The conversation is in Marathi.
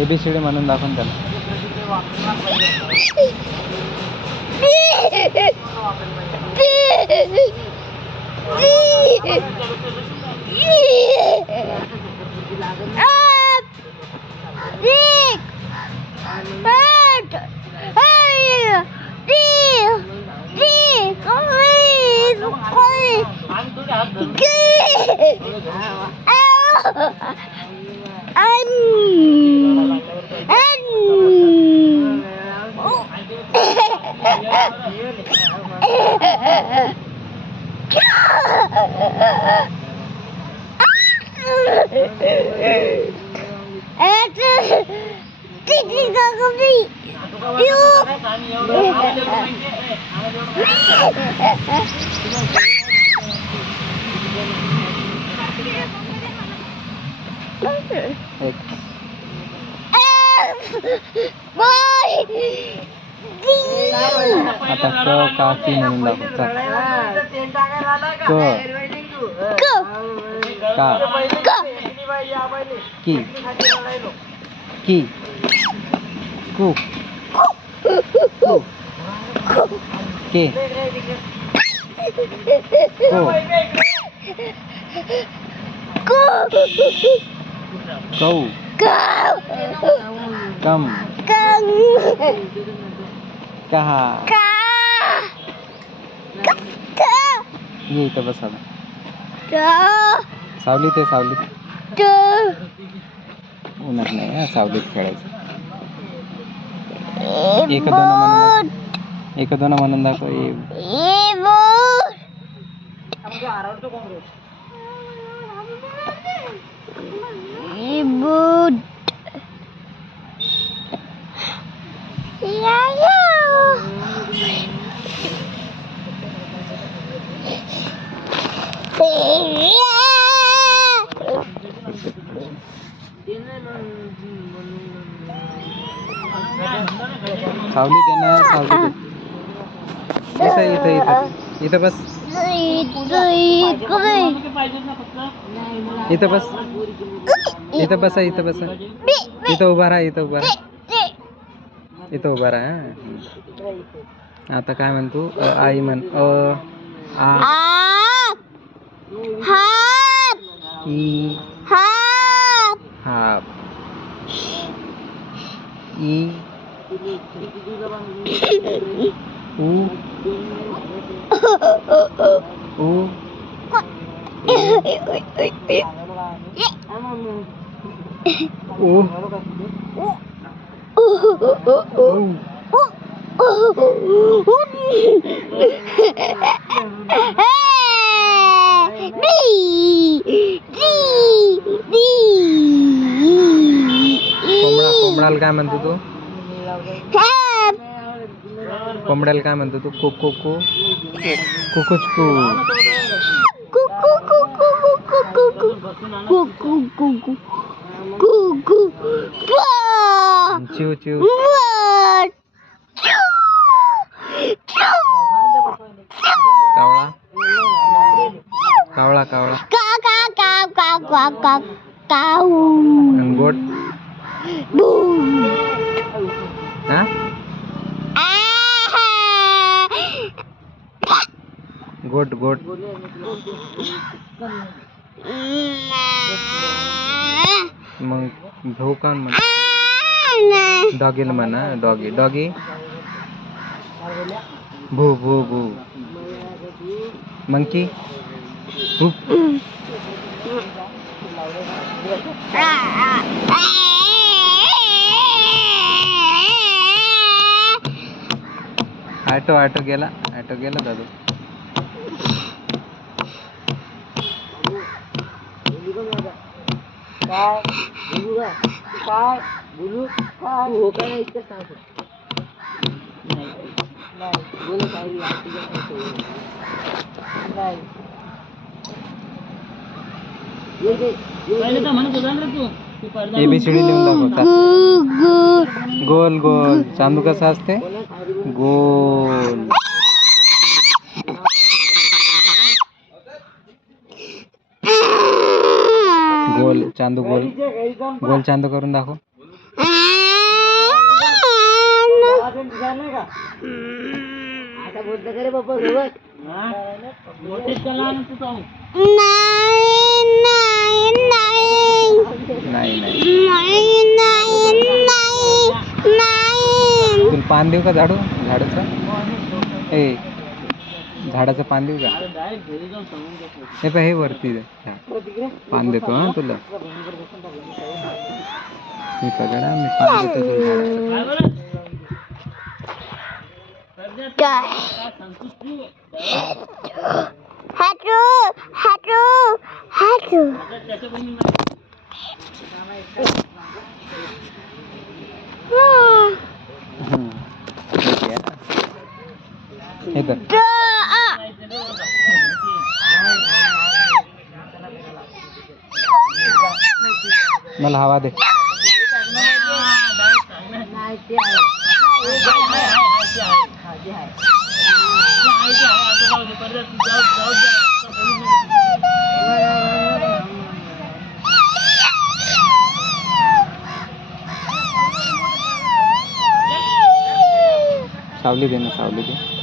ABCD म्हणून दाखवून त्याला. आता काकी म्हणून दाखव. की की कू कू के कौ कम कहा ये इथं बस आता. सावलीत आहे, सावलीत. उन्हात नाही हा, सावलीत खेळायचं. एक दोन म्हणून दाखव. सावलीत आहे ना, सावलीत. इथं इथं इथं इथं बस. इथं बस, इथं बसा, इथं बसा. इथं उभा राहा, इथं उभा राहा, इथं उभा राहा. आता काय म्हणतो? आई म्हण. आ ई हाप. ई उ उ कोंबडाला काय म्हणतो तू? कोंबड्याला काय म्हणतो तू? को को को कुकुचकू. चिव चिव. कावळा कावळा कावळा. गोट. हा गोट गोट. मग भाऊ कान म्हणा. डॉगीला म्हणा. Doggy doggy. भू भू भू. मंकी. ऑटो ऑटो गेला, ऑटो गेला दादू. काय बोलू काय हो का नाही. ABCD लिहून दाखवतात. गोल गोल. चांदू कसा असते? गोल. गोल चांदू गोल. गोल चांदू करून दाखव. नाही तुला पान देऊ का झाडाचं? झाडाचं पान देऊ का? हे हे वरती पान देतो. हा तुला मी पकडा, मी पान देतो तुला. हे कर. मला हवा दे. सावली दे ना, सावली दे.